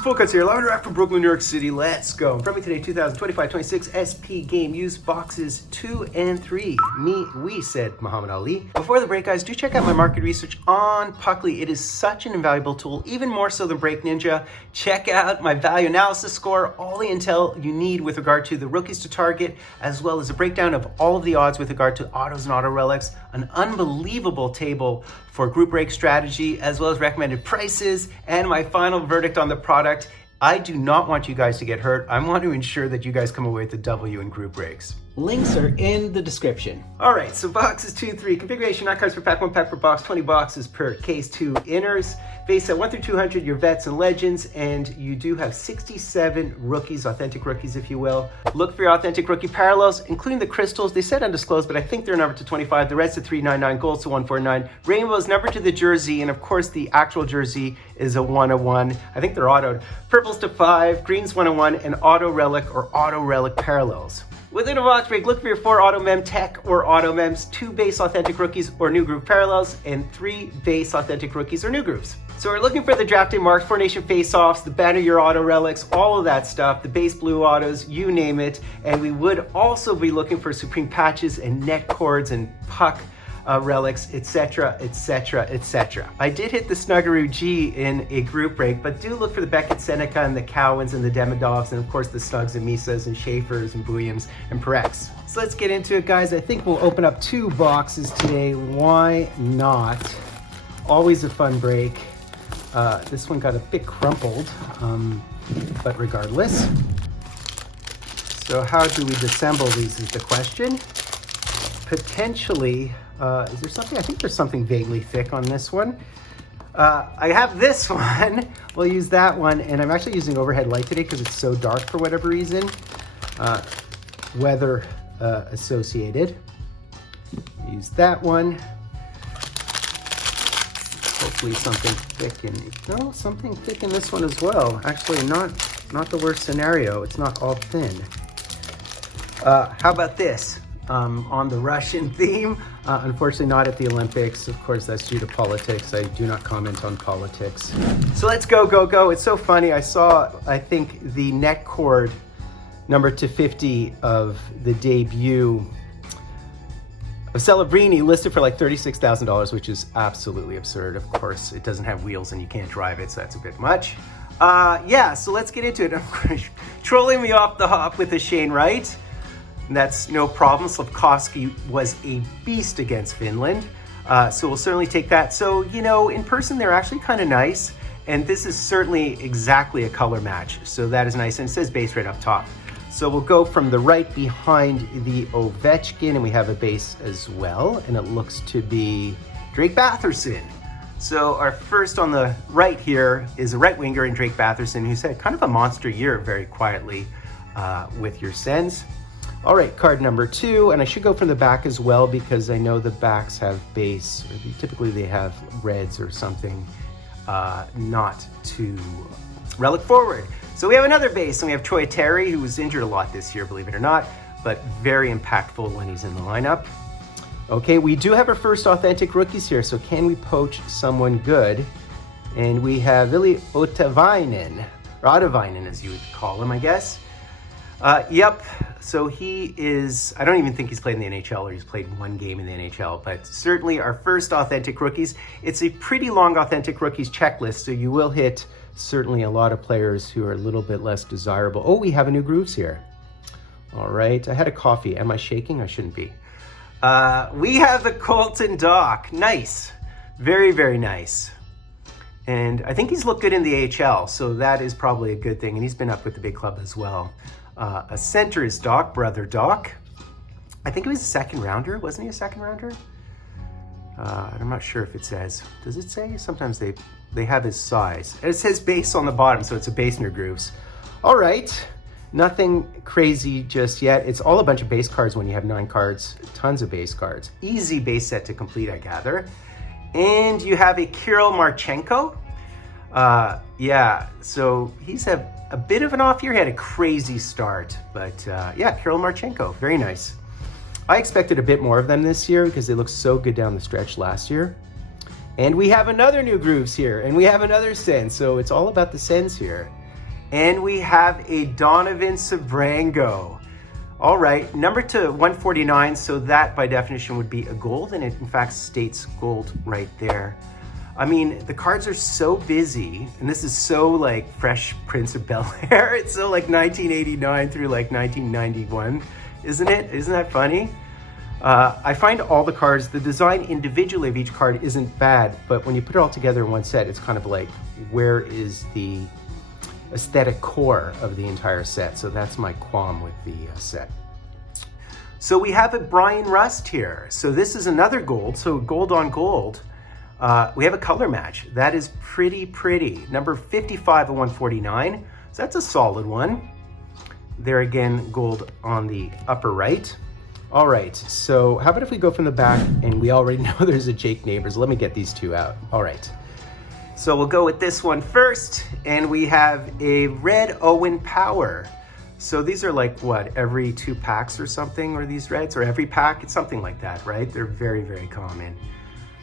Fultoncards here, live and direct from Brooklyn, New York City. Let's go. From me today, 2025-26 SP Game Used Boxes 2 and 3. We said Muhammad Ali. Before the break, guys, do check out my market research on Puckly. It is such an invaluable tool, even more so than Break Ninja. Check out my value analysis score, all the intel you need with regard to the rookies to target, as well as a breakdown of all of the odds with regard to autos and auto relics, an unbelievable table for group break strategy, as well as recommended prices, and my final verdict on the product. I do not want you guys to get hurt. I want to ensure that you guys come away with the W in group breaks. Links are in the description. All right, so boxes 2 and 3. Configuration, 9 cards per pack, 1 pack per box, 20 boxes per case, 2 inners. Base set 1 through 200, your vets and legends, and you do have 67 rookies, authentic rookies, if you will. Look for your authentic rookie parallels, including the crystals. They said undisclosed, but I think they're numbered to 25. The reds to 399, golds to 149. Rainbows numbered to the jersey, and of course the actual jersey is a 101. I think they're autoed. Purples to 5, greens 101, and auto relic or auto relic parallels. Within a box break, look for your 4 auto mem tech or auto mems, 2 base authentic rookies or new group parallels, and 3 base authentic rookies or new groups. So we're looking for the drafting marks, formation face-offs, the banner year auto relics, all of that stuff, the base blue autos, you name it. And we would also be looking for supreme patches and net cords and puck relics, etc., etc., etc. I did hit the Snuggaroo G in a group break, but do look for the Beckett Seneca and the Cowans and the Demidovs, and of course the Snugs and Misas and Schaefers and Booyams and Perex. So let's get into it, guys. I think we'll open up 2 boxes today. Why not? Always a fun break. This one got a bit crumpled, but regardless. So how do we disassemble these is the question. Potentially, is there something? I think there's something vaguely thick on this one. I have this one. We'll use that one, and I'm actually using overhead light today because it's so dark for whatever reason. Weather associated. Use that one. Hopefully something thick in, something thick in this one as well. Actually, not the worst scenario. It's not all thin. How about this? On the Russian theme, unfortunately not at the Olympics. Of course, that's due to politics. I do not comment on politics. So let's go. It's so funny. I saw, I think, the net cord number 250 of the debut of Celebrini listed for like $36,000, which is absolutely absurd. Of course, it doesn't have wheels and you can't drive it, so that's a bit much. Yeah, so let's get into it. Trolling me off the hop with the Shane Wright. That's no problem. Slavkovsky was a beast against Finland. So we'll certainly take that. So, you know, in person, they're actually kind of nice. And this is certainly exactly a color match. So that is nice. And it says base right up top. So we'll go from the right behind the Ovechkin, and we have a base as well. And it looks to be Drake Batherson. So our first on the right here is a right winger in Drake Batherson, who's had kind of a monster year very quietly with your Sens. All right, card number 2, and I should go from the back as well because I know the backs have base, or typically they have reds or something, not to relic forward. So we have another base, and we have Troy Terry, who was injured a lot this year, believe it or not, but very impactful when he's in the lineup. Okay, we do have our first authentic rookies here, so can we poach someone good? And we have Ville Otavainen, or Otavainen as you would call him, I guess. Yep, so he is, I don't even think he's played in the NHL, or he's played 1 game in the NHL, but certainly our first authentic rookies. It's a pretty long authentic rookies checklist, so you will hit certainly a lot of players who are a little bit less desirable. Oh, we have a new grooves here. All right, I had a coffee. Am I shaking? I shouldn't be. We have the Colton Dach. Nice. Very, very nice. And I think he's looked good in the AHL, so that is probably a good thing. And he's been up with the big club as well. A center is Dach, brother Dach. I think he was a 2nd rounder. Wasn't he a 2nd rounder? I'm not sure if it says. Does it say? Sometimes they have his size. And it says base on the bottom, so it's a base in your grooves. All right. Nothing crazy just yet. It's all a bunch of base cards when you have 9 cards. Tons of base cards. Easy base set to complete, I gather. And you have a Kirill Marchenko. Yeah, so he's had a bit of an off year. He had a crazy start, but yeah, Kirill Marchenko, very nice. I expected a bit more of them this year because they looked so good down the stretch last year. And we have another new grooves here, and we have another Sens, so it's all about the Sens here. And we have a Donovan Sabrango. All right, number to 149, so that by definition would be a gold, and it in fact states gold right there. I mean, the cards are so busy, and this is so like Fresh Prince of Bel-Air. It's so like 1989 through like 1991, isn't it? Isn't that funny? I find all the cards, the design individually of each card isn't bad, but when you put it all together in one set, it's kind of like, where is the aesthetic core of the entire set? So that's my qualm with the set. So we have a Brian Rust here. So this is another gold, so gold on gold. We have a color match. That is pretty. Number 55 of 149. So that's a solid one. There again, gold on the upper right. All right, so how about if we go from the back, and we already know there's a Jake Neighbors. Let me get these two out. All right. So we'll go with this one first, and we have a red Owen Power. So these are like what, every 2 packs or something, or these reds, or every pack? It's something like that, right? They're very common.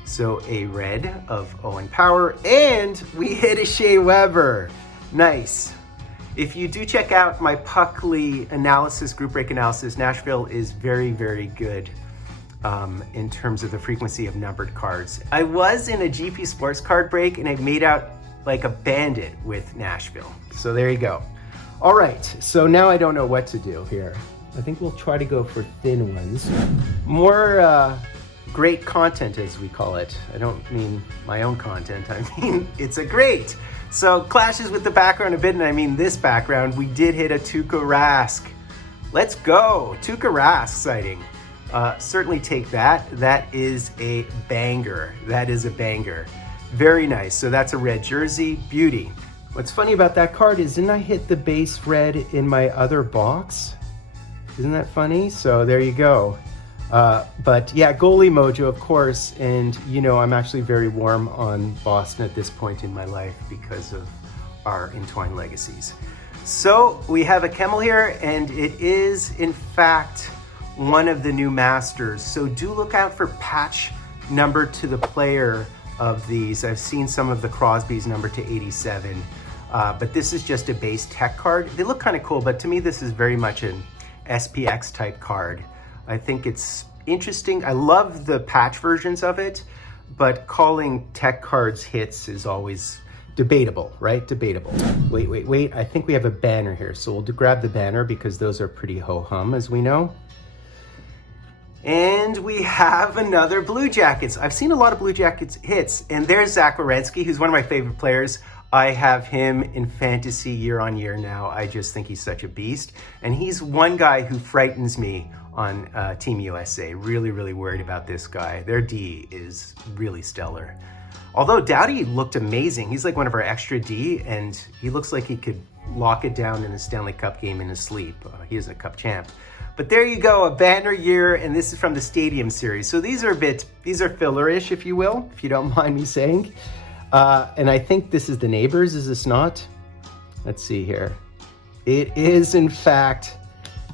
So a red of Owen Power, and we hit a Shea Weber. Nice. If you do check out my Puckley analysis, group break analysis, Nashville is very good in terms of the frequency of numbered cards. I was in a GP Sports card break and I made out like a bandit with Nashville. So there you go. All right, so now I don't know what to do here. I think we'll try to go for thin ones. More great content, as we call it. I don't mean my own content, I mean it's a great. So clashes with the background a bit, and I mean this background. We did hit a Tuukka Rask. Let's go, Tuukka Rask sighting. Certainly take that. That is a banger. That is a banger. Very nice. So that's a red jersey, beauty. What's funny about that card is, didn't I hit the base red in my other box? Isn't that funny? So there you go. But yeah, goalie mojo, of course, and you know I'm actually very warm on Boston at this point in my life because of our entwined legacies. So we have a Kemmel here, and it is in fact one of the new masters. So do look out for patch number to the player of these. I've seen some of the Crosby's number to 87, but this is just a base tech card. They look kind of cool, but to me this is very much an SPX type card. I think it's interesting. I love the patch versions of it, but calling tech cards hits is always debatable, right? Debatable. Wait. I think we have a banner here. So we'll grab the banner because those are pretty ho-hum, as we know. And we have another Blue Jackets. I've seen a lot of Blue Jackets hits, and there's Zach Werenski, who's one of my favorite players. I have him in fantasy year on year now. I just think he's such a beast. And he's one guy who frightens me on Team USA. Really worried about this guy. Their D is really stellar. Although Doughty looked amazing. He's like one of our extra D, and he looks like he could lock it down in a Stanley Cup game in his sleep. He is a cup champ. But there you go, a banner year, and this is from the Stadium Series. So these are filler-ish, if you will, if you don't mind me saying. And I think this is the Neighbors, is this not? Let's see here. It is, in fact,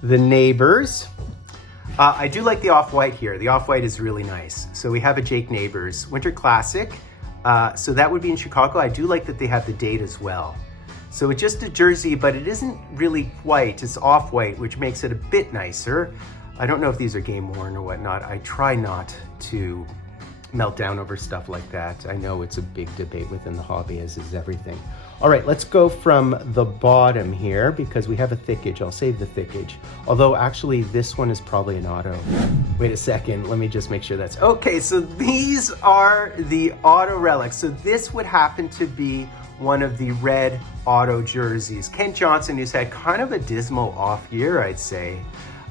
the Neighbors. I do like the off-white here. The off-white is really nice. So we have a Jake Neighbors Winter Classic. So that would be in Chicago. I do like that they have the date as well. So it's just a jersey, but it isn't really white. It's off-white, which makes it a bit nicer. I don't know if these are game worn or whatnot. I try not to melt down over stuff like that. I know it's a big debate within the hobby, as is everything. All right, let's go from the bottom here because we have a thickage. I'll save the thickage. Although actually this one is probably an auto. Wait a second, let me just make sure that's, okay, so these are the auto relics. So this would happen to be one of the red auto jerseys. Kent Johnson, who's had kind of a dismal off year, I'd say.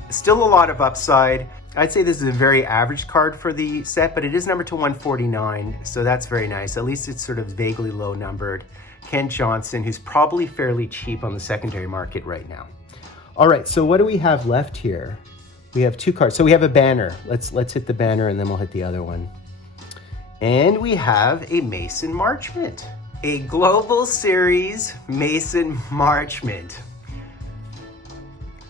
Still a lot of upside. I'd say this is a very average card for the set, but it is numbered to 149, so that's very nice. At least it's sort of vaguely low numbered. Kent Johnson, who's probably fairly cheap on the secondary market right now. All right, so what do we have left here? We have 2 cards. So we have a banner. Let's hit the banner and then we'll hit the other one. And we have a Mason Marchment. A Global Series Mason Marchment.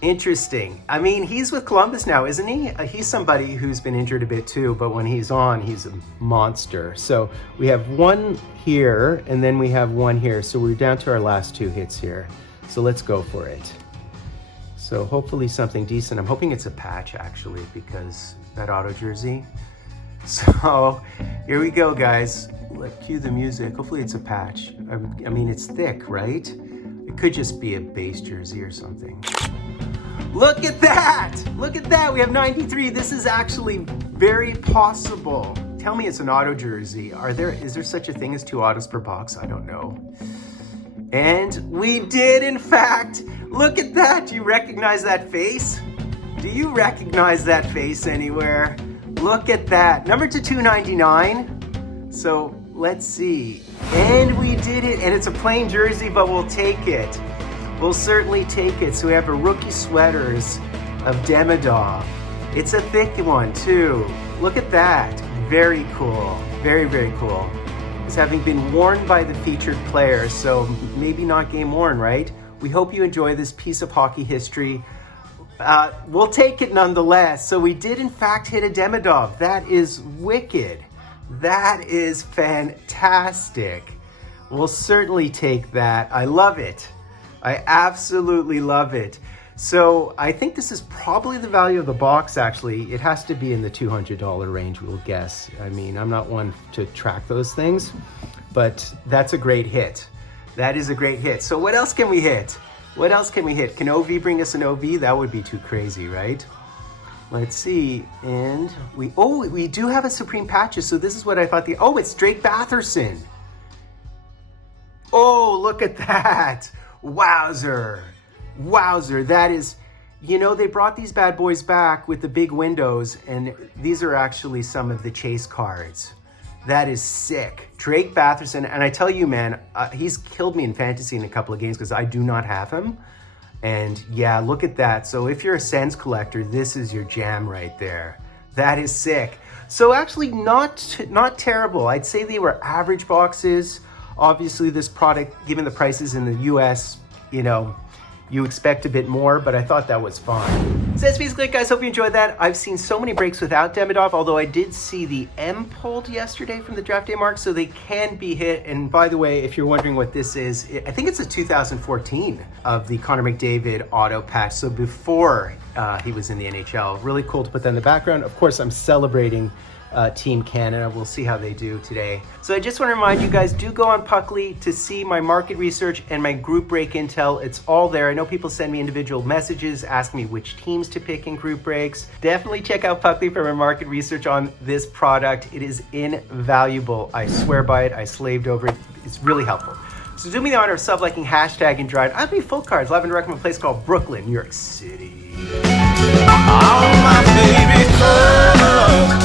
Interesting. I mean, he's with Columbus now, isn't he? He's somebody who's been injured a bit too, but when he's on, he's a monster. So we have one here, and then we have one here. So we're down to our last 2 hits here. So let's go for it. So hopefully something decent. I'm hoping it's a patch actually, because that auto jersey. So here we go, guys. Let's cue the music. Hopefully it's a patch. I mean, it's thick, right? It could just be a base jersey or something. Look at that! Look at that! We have 93. This is actually very possible. Tell me it's an auto jersey. Is there such a thing as 2 autos per box? I don't know. And we did, in fact. Look at that. Do you recognize that face? Do you recognize that face anywhere? Look at that. Number to 299. So let's see. And we did it. And it's a plain jersey, but we'll take it. We'll certainly take it. So we have a rookie sweaters of Demidov. It's a thick one too. Look at that. Very cool. Very, very cool. It's having been worn by the featured player, so maybe not game worn, right? We hope you enjoy this piece of hockey history. We'll take it nonetheless. So we did in fact hit a Demidov. That is wicked. That is fantastic. We'll certainly take that. I love it. I absolutely love it. So I think this is probably the value of the box, actually. It has to be in the $200 range, we'll guess. I mean, I'm not one to track those things, but that's a great hit. That is a great hit. So what else can we hit? What else can we hit? Can OV bring us an OV? That would be too crazy, right? Let's see. And we do have a Supreme Patches. So this is what I thought it's Drake Batherson. Oh, look at that. Wowzer. Wowzer, that is, you know, they brought these bad boys back with the big windows, and these are actually some of the chase cards. That is sick. Drake Batherson, and I tell you, man, he's killed me in fantasy in a couple of games because I do not have him. And yeah, look at that. So if you're a Sens collector, this is your jam right there. That is sick. So actually not terrible. I'd say they were average boxes. Obviously this product, given the prices in the US, you know, you expect a bit more, but I thought that was fine. So that's basically it, guys. Hope you enjoyed that. I've seen so many breaks without Demidov, although I did see the M pulled yesterday from the draft day mark, so they can be hit. And by the way, if you're wondering what this is, I think it's a 2014 of the Connor McDavid auto patch. So before he was in the NHL. Really cool to put that in the background. Of course, I'm celebrating Team Canada. We'll see how they do today. So I just want to remind you guys, do go on Puckly to see my market research and my group break intel. It's all there. I know people send me individual messages asking me which teams to pick in group breaks. Definitely check out Puckly for my market research on this product. It is invaluable. I swear by it. I slaved over it. It's really helpful. So do me the honor of sub-liking, hashtag and drive. I'll be Fultoncards live and direct from a place called Brooklyn, New York City. All my favorite clubs.